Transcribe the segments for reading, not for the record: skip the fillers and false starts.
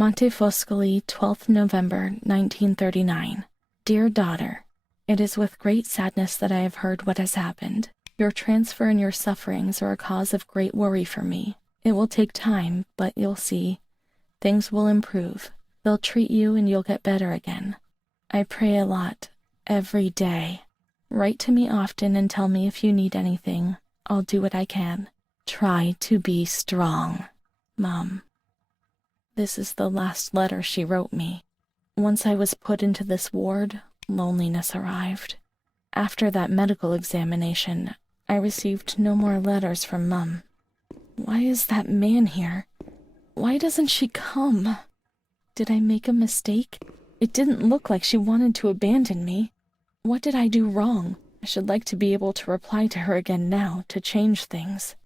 Montefoscoli, 12th November, 1939. Dear daughter, it is with great sadness that I have heard what has happened. Your transfer and your sufferings are a cause of great worry for me. It will take time, but you'll see. Things will improve. They'll treat you and you'll get better again. I pray a lot, every day. Write to me often and tell me if you need anything. I'll do what I can. Try to be strong, Mom. This is the last letter she wrote me. Once I was put into this ward, loneliness arrived. After that medical examination, I received no more letters from Mum. Why is that man here? Why doesn't she come? Did I make a mistake? It didn't look like she wanted to abandon me. What did I do wrong? I should like to be able to reply to her again now to change things.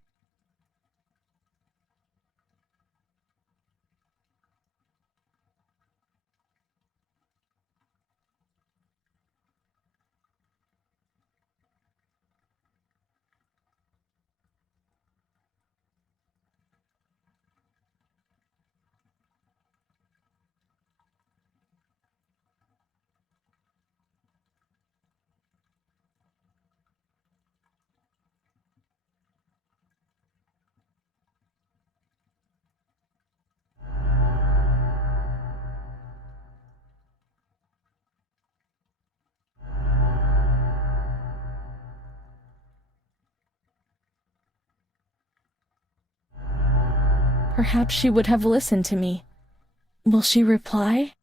Perhaps she would have listened to me. Will she reply?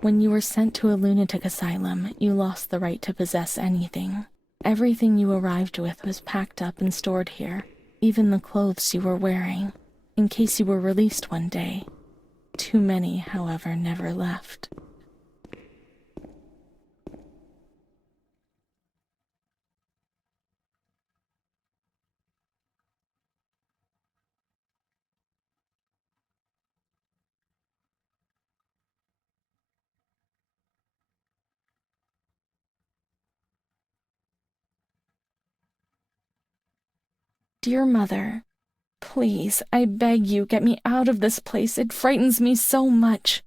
When you were sent to a lunatic asylum, you lost the right to possess anything. Everything you arrived with was packed up and stored here, even the clothes you were wearing, in case you were released one day. Too many, however, never left. Dear Mother, please, I beg you, get me out of this place. It frightens me so much.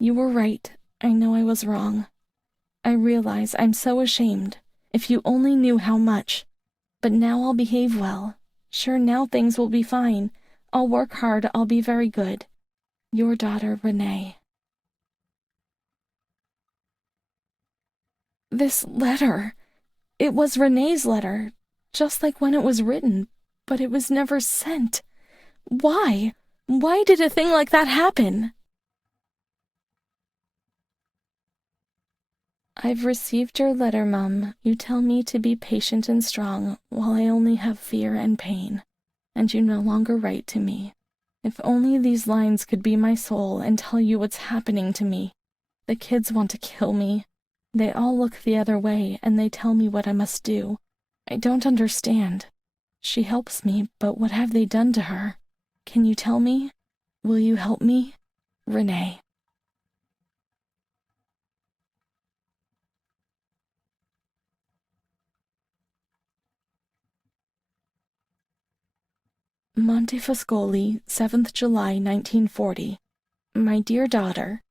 You were right. I know I was wrong. I realize I'm so ashamed. If you only knew how much. But now I'll behave well. Sure, now things will be fine. I'll work hard. I'll be very good. Your daughter, Renee. This letter. It was Renee's letter, just like when it was written, but it was never sent. Why? Why did a thing like that happen? I've received your letter, Mum. You tell me to be patient and strong, while I only have fear and pain, and you no longer write to me. If only these lines could be my soul and tell you what's happening to me. The kids want to kill me. They all look the other way, and they tell me what I must do. I don't understand. She helps me, but what have they done to her? Can you tell me? Will you help me? Renee. Montefascoli, 7th July, 1940. My dear daughter,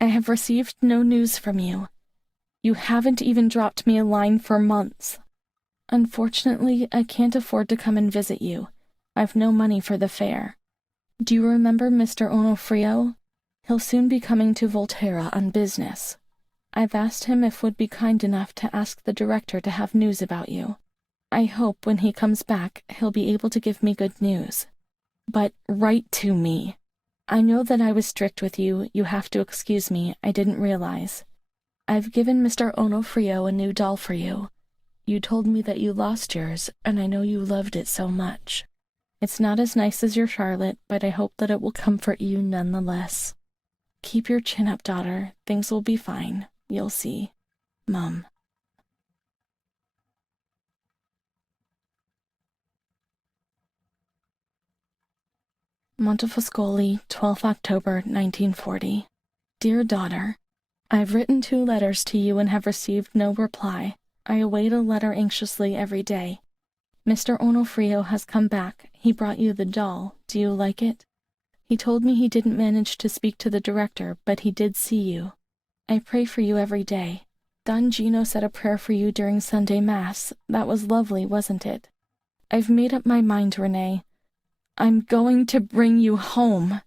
I have received no news from you. You haven't even dropped me a line for months. Unfortunately, I can't afford to come and visit you. I've no money for the fare. Do you remember Mr. Onofrio? He'll soon be coming to Volterra on business. I've asked him if would be kind enough to ask the director to have news about you. I hope when he comes back, he'll be able to give me good news. But write to me. I know that I was strict with you. You have to excuse me. I didn't realize. I've given Mr. Onofrio a new doll for you. You told me that you lost yours, and I know you loved it so much. It's not as nice as your Charlotte, but I hope that it will comfort you nonetheless. Keep your chin up, daughter. Things will be fine. You'll see. Mum. Montefascoli, 12th October, 1940. Dear daughter, I've written 2 letters to you and have received no reply. I await a letter anxiously every day. Mr. Onofrio has come back. He brought you the doll. Do you like it? He told me he didn't manage to speak to the director, but he did see you. I pray for you every day. Don Gino said a prayer for you during Sunday Mass. That was lovely, wasn't it? I've made up my mind, Renee. I'm going to bring you home.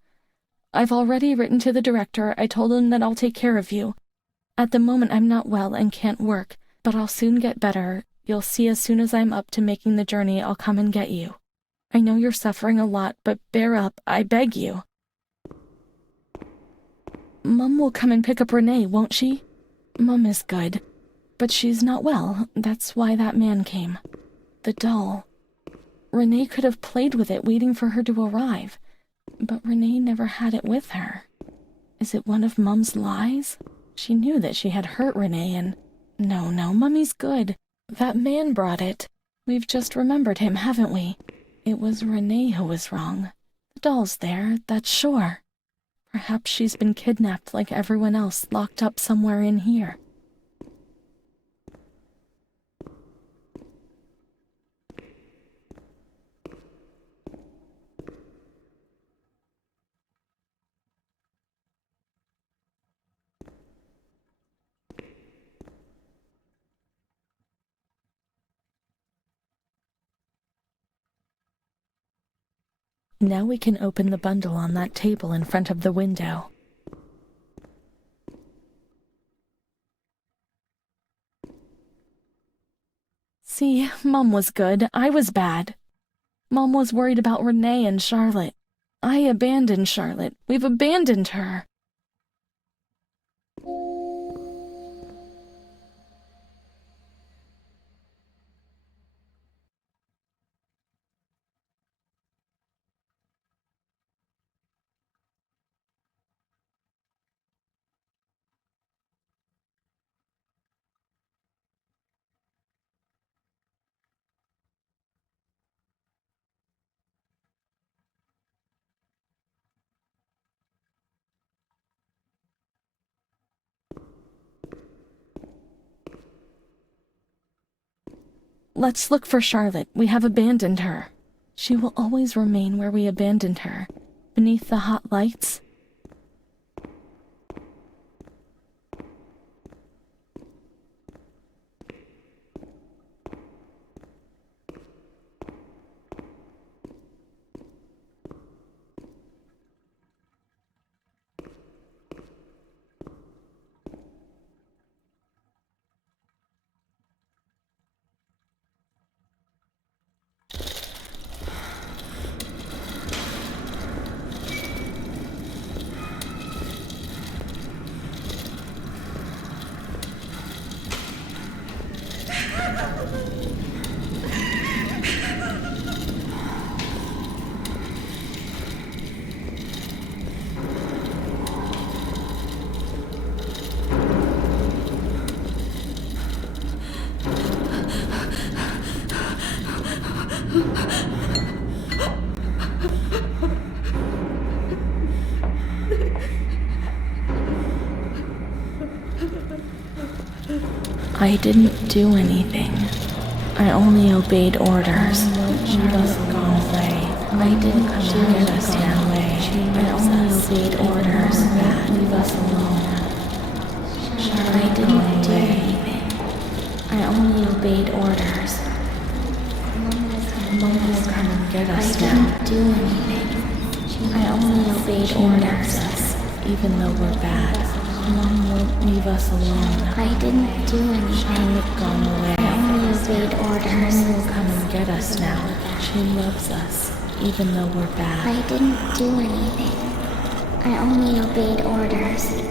I've already written to the director. I told him that I'll take care of you. At the moment I'm not well and can't work, but I'll soon get better. You'll see as soon as I'm up to making the journey, I'll come and get you. I know you're suffering a lot, but bear up, I beg you. Mum will come and pick up Renee, won't she? Mum is good, but she's not well. That's why that man came. The doll. Renee could have played with it, waiting for her to arrive. But Renee never had it with her. Is it one of Mum's lies? She knew that she had hurt Renee and... No, Mummy's good. That man brought it. We've just remembered him, haven't we? It was Renee who was wrong. The doll's there, that's sure. Perhaps she's been kidnapped like everyone else, locked up somewhere in here. Now we can open the bundle on that table in front of the window. See, Mum was good, I was bad. Mum was worried about Renee and Charlotte. I abandoned Charlotte. We've abandoned her. Let's look for Charlotte. We have abandoned her. She will always remain where we abandoned her, beneath the hot lights. I didn't do anything. I only obeyed orders. She wasn't gone away. I didn't do anything. I only obeyed orders. Leave us alone. I didn't do anything. I only obeyed orders. Mom will come and get us now. I didn't do anything. I only obeyed orders. Even though we're bad. Mom won't leave us alone. I didn't do anything. Charlotte gone away. I only obeyed orders. Mom will come and get us now. She loves us, even though we're bad. I didn't do anything. I only obeyed orders.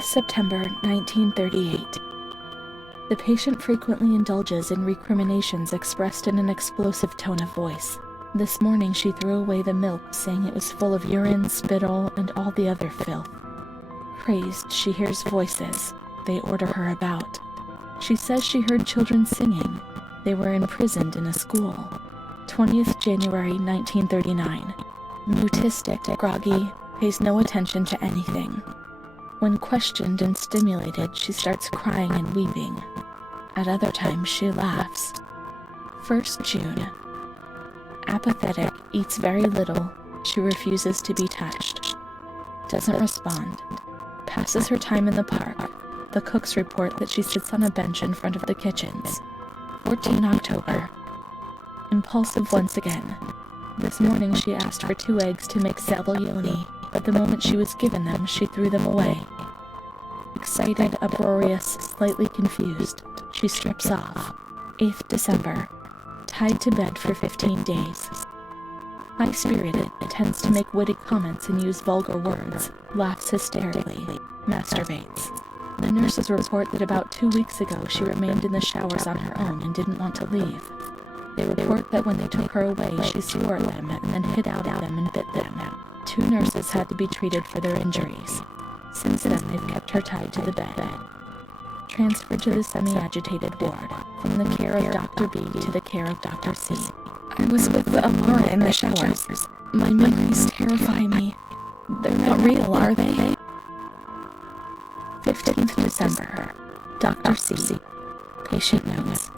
September 1938. The patient frequently indulges in recriminations expressed in an explosive tone of voice. This morning she threw away the milk, saying it was full of urine, spittle, and all the other filth. Crazed, she hears voices. They order her about. She says she heard children singing. They were imprisoned in a school. 20th January 1939. Mutistic, groggy, pays no attention to anything. When questioned and stimulated, she starts crying and weeping. At other times, she laughs. 1st June. Apathetic, eats very little. She refuses to be touched. Doesn't respond. Passes her time in the park. The cooks report that she sits on a bench in front of the kitchens. 14 October. Impulsive once again. This morning she asked for 2 eggs to make sabaglioni, but the moment she was given them, she threw them away. Excited, uproarious, slightly confused, she strips off. 8th December. Tied to bed for 15 days. High-spirited, tends to make witty comments and use vulgar words, laughs hysterically, masturbates. The nurses report that about 2 weeks ago she remained in the showers on her own and didn't want to leave. They report that when they took her away, she swore at them and then hit out at them and bit them. 2 nurses had to be treated for their injuries. Since then, they've kept her tied to the bed. Transferred to the semi-agitated ward, from the care of Dr. B to the care of Dr. C. I was with Amara in the showers. My memories terrify me. They're not real, are they? 15th December. Dr. C. Patient notes.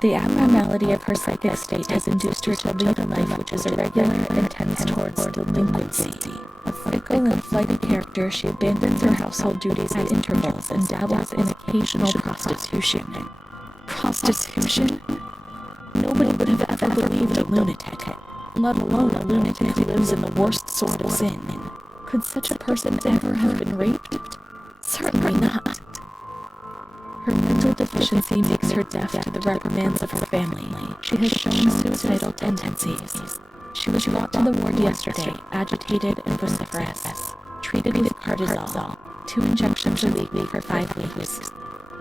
The abnormality of her psychic state has induced her to lead a life which is irregular and tends towards delinquency. A fickle and flighty character, she abandons her household duties at intervals and dabbles in occasional prostitution. Prostitution? Nobody would have ever believed a lunatic, let alone a lunatic who lives in the worst sort of sin. Could such a person ever have been raped? Certainly not. Her mental deficiency makes her deaf to the reprimands of her family. She has shown suicidal tendencies. She was brought to the ward yesterday, agitated and vociferous, treated with cortisol, 2 injections a week for 5 weeks.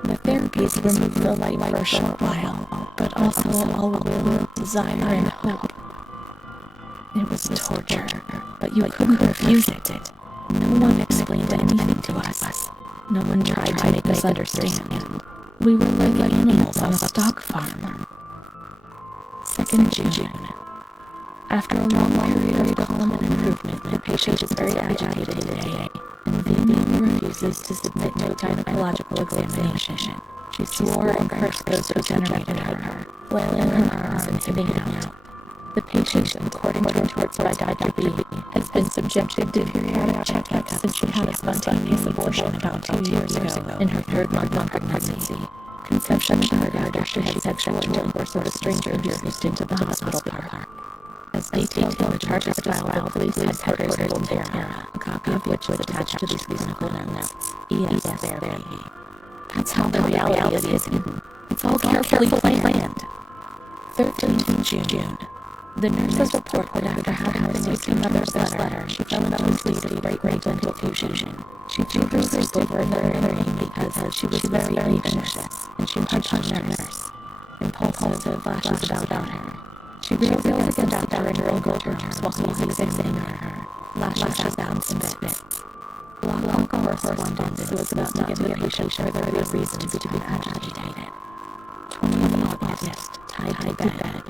The therapies removed the light for a short while, but also all will, desire, and hope. It was torture, but you couldn't refuse it. No one explained anything to us. No one tried to make us understand. We were like animals on a stock farm. 2nd June. After a long period of calm and improvement, the patient is very agitated today and vehemently refuses to submit to a gynecological examination. She swore and cursed those who generated her, flailing her arms and hitting out. The patient, according to reports by Dr. B, has been subjected to periodic checkups since she had a spontaneous abortion about 2 years ago in her 3rd month of pregnancy. Conception occurred after she had sexual intercourse with a stranger introduced into the hospital park. As detailed in the charges filed by the police headquarters in Ontario, a copy of which is attached to these clinical notes. ES therapy. That's how the reality is hidden. It's all carefully planned. 13th June. The nurses report that after having received her mother's letter, she fell into a state of great mental confusion. She threw her sleep over another name because she was very anxious, and she punched the nurse. Impulsive flashes about her. She rails against the doctor and wrangled her while he was examining her, lashes out and spits. Long correspondence who was about to give the patient further reason to be agitated. 20th August, tied to bed.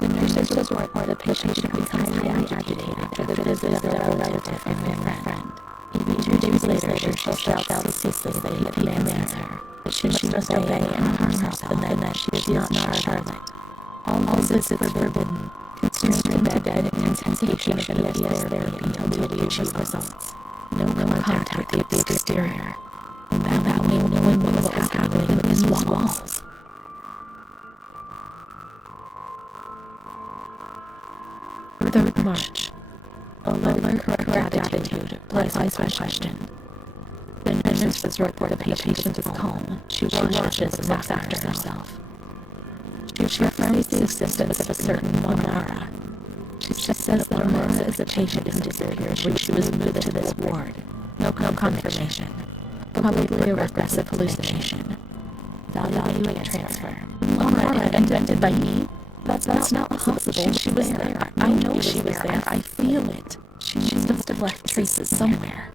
The nurses report the patient becomes highly agitated for the visit of a relative or friend. Even 2 days later, she shouts ceaselessly that he commands her, that she must obey and harm herself, and that she is not Charlotte. All visits are forbidden, constrained to bed and intensification of ES therapy until we achieve results. No contact with the exterior. That way, no one knows what is happening within these walls. 3rd March. Alert, correct attitude, plus question. The nurses report the patient is calm. She washes and looks after herself. She affirms the existence of a certain Amara. She says that Amara is a patient who disappeared when she was moved to this ward. No confirmation. Probably a regressive hallucination. Evaluate transfer. Amara invented by me? That's not possible. She was there. I know she was there. I feel it. She must have left traces somewhere.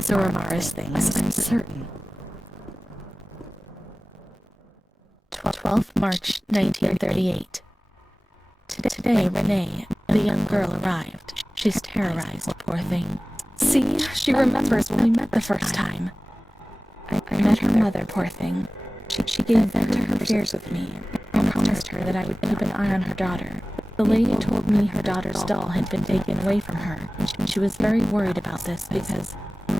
These are Amara's things, I'm certain. 12th March 1938. Today, Renee, the young girl, arrived. She's terrorized, poor thing. See, she remembers when we met the first time. I met her mother, poor thing. She gave vent to her fears with me. I promised her that I would keep an eye on her daughter. The lady told me her daughter's doll had been taken away from her, and she was very worried about this because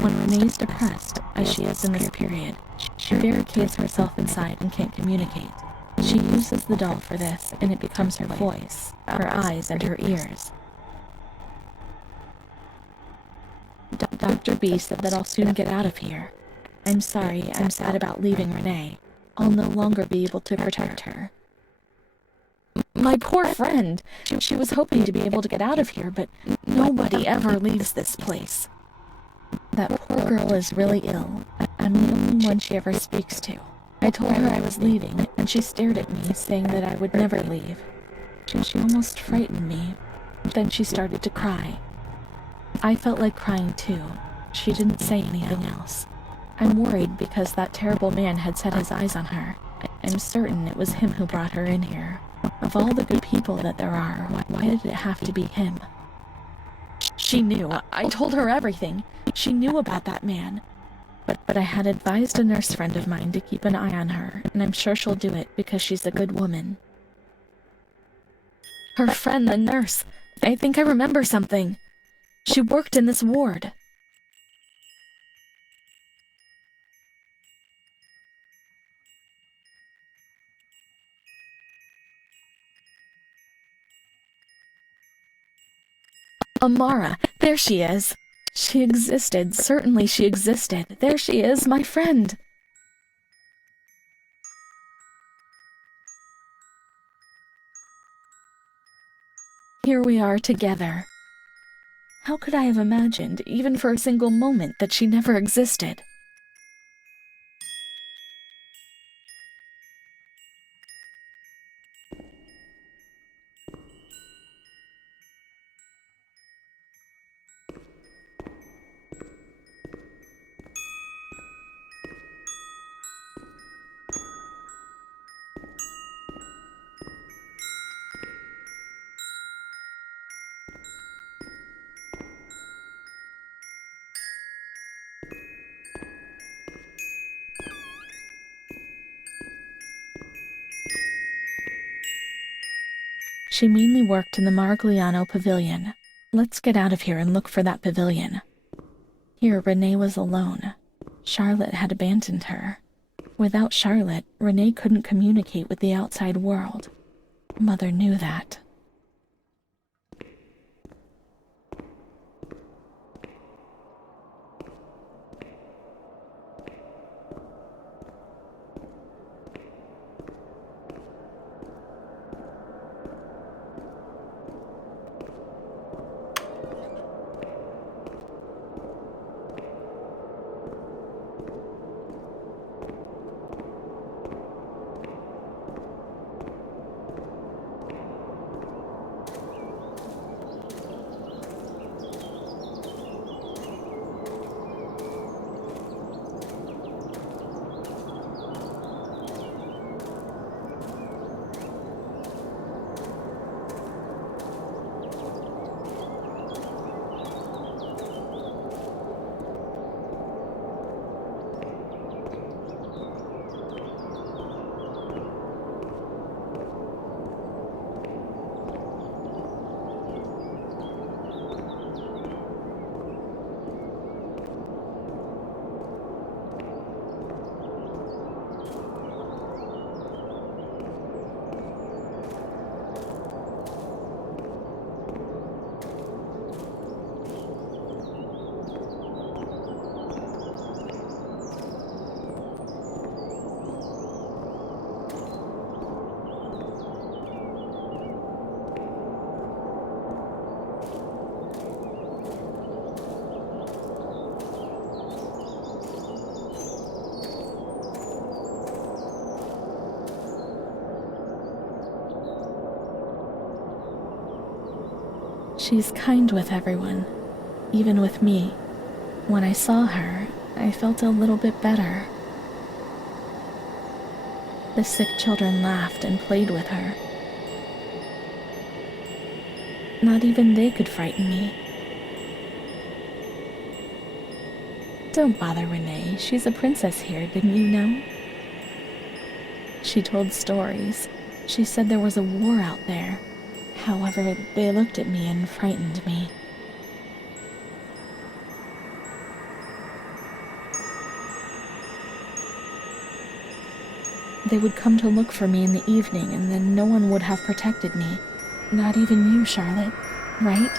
when Renee's depressed, as she is in this period, she barricades herself inside and can't communicate. She uses the doll for this, and it becomes her voice, her eyes, and her ears. Dr. B said that I'll soon get out of here. I'm sorry, I'm sad about leaving Renee. I'll no longer be able to protect her. My poor friend! She was hoping to be able to get out of here, but nobody ever leaves this place. That poor girl is really ill. I'm the only one she ever speaks to. I told her I was leaving, and she stared at me, saying that I would never leave. She almost frightened me. Then she started to cry. I felt like crying too. She didn't say anything else. I'm worried because that terrible man had set his eyes on her. I'm certain it was him who brought her in here. Of all the good people that there are, why did it have to be him? She knew. I told her everything. She knew about that man. But I had advised a nurse friend of mine to keep an eye on her, and I'm sure she'll do it because she's a good woman. Her friend, the nurse. I think I remember something. She worked in this ward. Amara, there she is. She existed, certainly she existed. There she is, my friend. Here we are together. How could I have imagined, even for a single moment, that she never existed? She mainly worked in the Marigliano pavilion. Let's get out of here and look for that pavilion. Here, Renee was alone. Charlotte had abandoned her. Without Charlotte, Renee couldn't communicate with the outside world. Mother knew that. She's kind with everyone, even with me. When I saw her, I felt a little bit better. The sick children laughed and played with her. Not even they could frighten me. Don't bother Renee. She's a princess here, didn't you know? She told stories. She said there was a war out there. However, they looked at me and frightened me. They would come to look for me in the evening, and then no one would have protected me. Not even you, Charlotte, right?